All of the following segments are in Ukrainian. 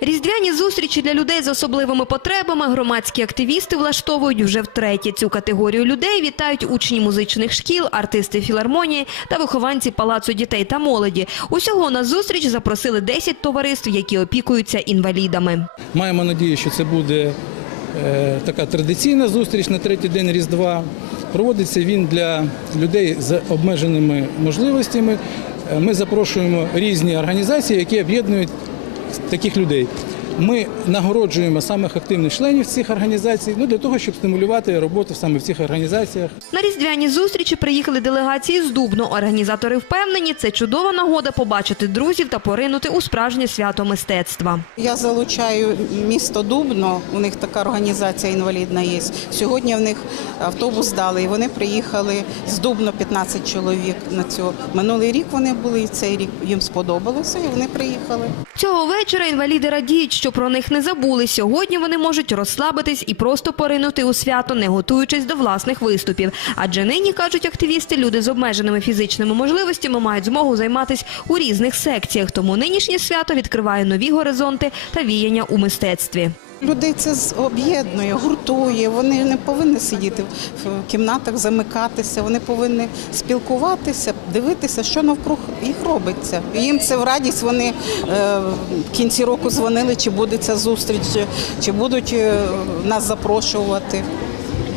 Різдвяні зустрічі для людей з особливими потребами громадські активісти влаштовують вже втретє. Цю категорію людей вітають учні музичних шкіл, артисти філармонії та вихованці палацу дітей та молоді. Усього на зустріч запросили 10 товариств, які опікуються інвалідами. Маємо надію, що це буде е, така традиційна зустріч на третій день Різдва. Проводиться він для людей з обмеженими можливостями. Е, Ми запрошуємо різні організації, які об'єднують таких людей. Ми нагороджуємо самих активних членів цих організацій ну, для того, щоб стимулювати роботу саме в цих організаціях. На різдвяні зустрічі приїхали делегації з Дубно. Організатори впевнені, це чудова нагода побачити друзів та поринути у справжнє свято мистецтва. Я залучаю місто Дубно. У них така організація інвалідна є. Сьогодні в них автобус дали, і вони приїхали з Дубно 15 чоловік на цю. Минулий рік вони були, і цей рік їм сподобалося, і вони приїхали. Цього вечора інваліди радіють, що про них не забули. Сьогодні вони можуть розслабитись і просто поринути у свято, не готуючись до власних виступів. Адже нині, кажуть активісти, люди з обмеженими фізичними можливостями мають змогу займатися у різних секціях. Тому нинішнє свято відкриває нові горизонти та віяння у мистецтві. Людей це об'єднує, гуртує. Вони не повинні сидіти в кімнатах, замикатися. Вони повинні спілкуватися, дивитися, що навкруг їх робиться. Їм це в радість. Вони е, в кінці року дзвонили, чи буде ця зустріч, чи будуть е, нас запрошувати.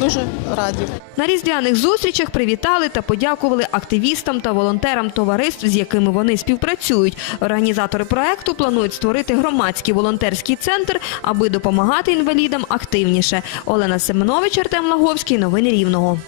Дуже раді. На різдвяних зустрічах привітали та подякували активістам та волонтерам товариств, з якими вони співпрацюють. Організатори проекту планують створити громадський волонтерський центр, аби допомагати інвалідам активніше. Олена Семенович, Артем Лаговський. Новини Рівного.